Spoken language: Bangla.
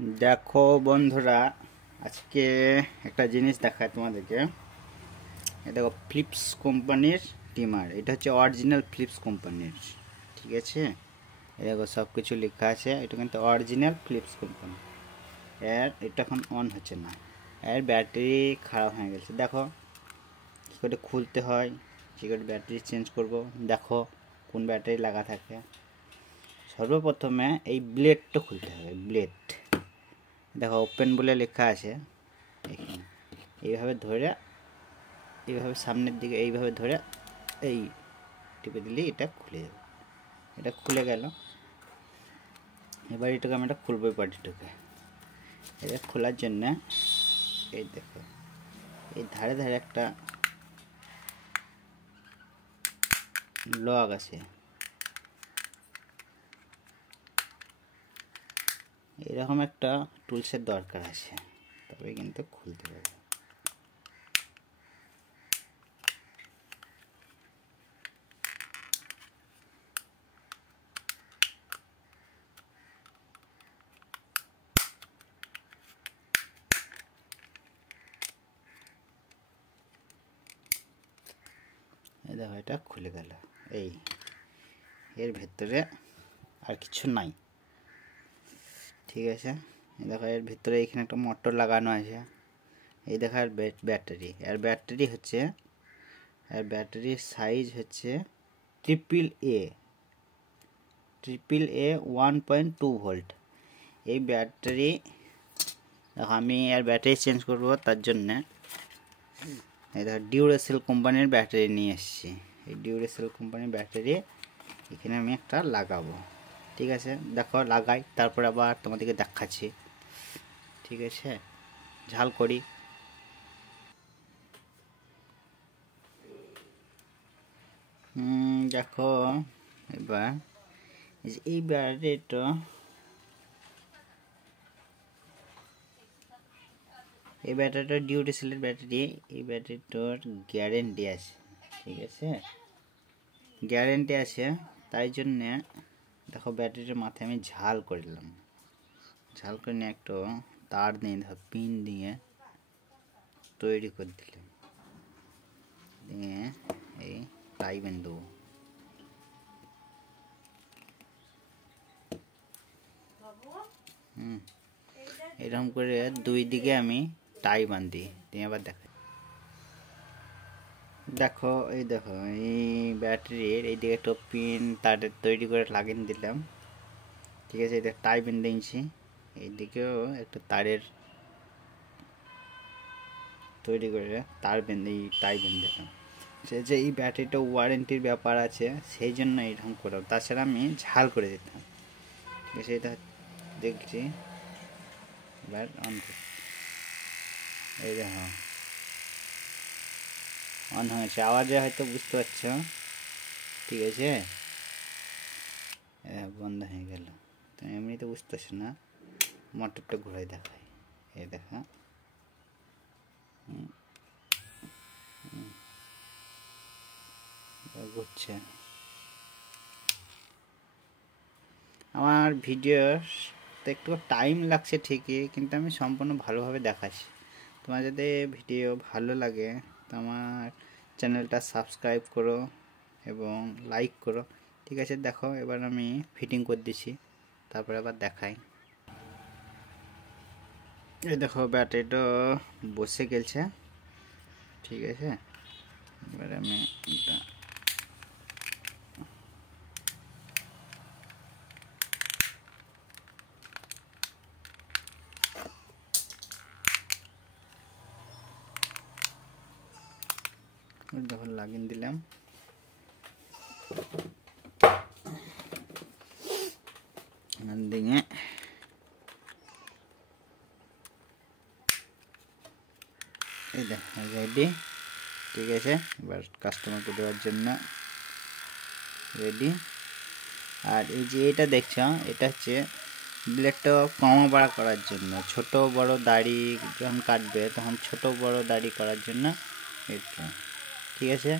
देखो बंधुरा आज के एक जिनिस देखा तुम्हारे देखो फिलिप्स कोम्पानिर टीमार এটা হচ্ছে অরিজিনাল ফিলিপস কোম্পানির ঠিক আছে দেখো সবকিছু লেখা আছে এটা কিন্তু অরিজিনাল ফিলিপস কোম্পানি এর এটা এখন অন হচ্ছে না এর ব্যাটারি খারাপ হয়ে গেছে দেখো কি করে খুলতে হয় কি করে ব্যাটারি চেঞ্জ করব দেখো কোন ব্যাটারি লাগা থাকে সর্বপ্রথমে এই ব্লেডটা খুলতে হবে ব্লেড देखो ओपेन बोले लेखा आछे एखाने এইভাবে ধরে এইভাবে সামনের দিকে এইভাবে ধরে এই টিপে দিলে এটা খুলে যাবে এটা খুলে গেল এবার এটাকে আমরা খুলবো পাটিটাকে এটা খোলার জন্য এই দেখো এই ধারে ধারে একটা লক আছে এরকম একটা টুলসের দরকার আছে তবে কিন্তু খুলতে পারবে এই দেখো এটা খুলে গেল এই এর ভিতরে আর কিছু নাই ঠিক আছে এই দেখো এর ভিতরে এখানে একটা মোটর লাগানো আছে এই দেখো আর ব্যাটারি আর ব্যাটারি হচ্ছে আর ব্যাটারির সাইজ হচ্ছে ট্রিপল এ 1.2 ভোল্ট এই ব্যাটারি দেখো আমি আর ব্যাটারি চেঞ্জ করব তার জন্য এই দেখো ডিউরেসেল কোম্পানির ব্যাটারি নিয়ে এসেছি এই ডিউরেসেল কোম্পানির ব্যাটারি এখানে আমি একটা লাগাবো ঠিক আছে দেখো লাগাই তারপর আবার তোমাদেরকে দেখাচ্ছি ঠিক আছে ঝাল করি দেখো এবার এই ব্যাটারিটা এই ব্যাটারিটা ডিউরেসেলের ব্যাটারি এই ব্যাটারিটার গ্যারেন্টি আছে ঠিক আছে গ্যারেন্টি আছে তাই জন্য দেখো ব্যাটারির মাথায় আমি ঝাল করে দিলাম ঝাল করে নিয়ে একটা তার দিয়ে দেখো পিন দিয়ে তৈরি করে দিলাম দিয়ে এই টাই বেঁধে দেবো এরকম করে দুই দিকে আমি টাই বাঁধি দিয়ে আবার দেখো এই দেখো এই ব্যাটারির এই দিকে একটা পিন তারের তৈরি করে লাগিয়ে দিলাম ঠিক আছে এটা টাই বেঁধে দিয়েছি এইদিকেও একটা তারের তৈরি করে তার বেঁধে টাই বেঁধে দিলাম সে যে এই ব্যাটারিটা ওয়ারেন্টির ব্যাপার আছে সেই জন্য এরকম করলাম তাছাড়া আমি ঝাল করে দিতাম ঠিক আছে এটা দেখছি এবার অন করি এই দেখো অন হয়েছে আওয়াজে হয়তো বুঝতে পারছো ঠিক আছে বন্ধ হয়ে গেল তো এমনিতে বুঝতে পারছো না মোটরটা ঘুরাই দেখায় এই দেখা ঘুরছে আমার ভিডিওতে একটু টাইম লাগছে ঠিকই কিন্তু আমি সম্পূর্ণ ভালোভাবে দেখাচ্ছি তোমার যদি ভিডিও ভালো লাগে তো আমার চ্যানেলটা সাবস্ক্রাইব করো এবং লাইক করো ঠিক আছে দেখো এবার আমি ফিটিং করে দিচ্ছি তারপরে আবার দেখাই এই দেখো ব্যাটারিটা বসে গেছে ঠিক আছে এবার আমি এটা দেখো লাগিয়ে দিলাম দিকে এই দেখো রেডি ঠিক আছে এবার কাস্টমারকে দেওয়ার জন্য রেডি আর এই যে এটা দেখছো এটা হচ্ছে ব্লেডটা কমা বাড়া করার জন্য ছোট বড় দাড়ি যখন কাটবে তখন ছোট বড় দাড়ি করার জন্য এটা ঠিক আছে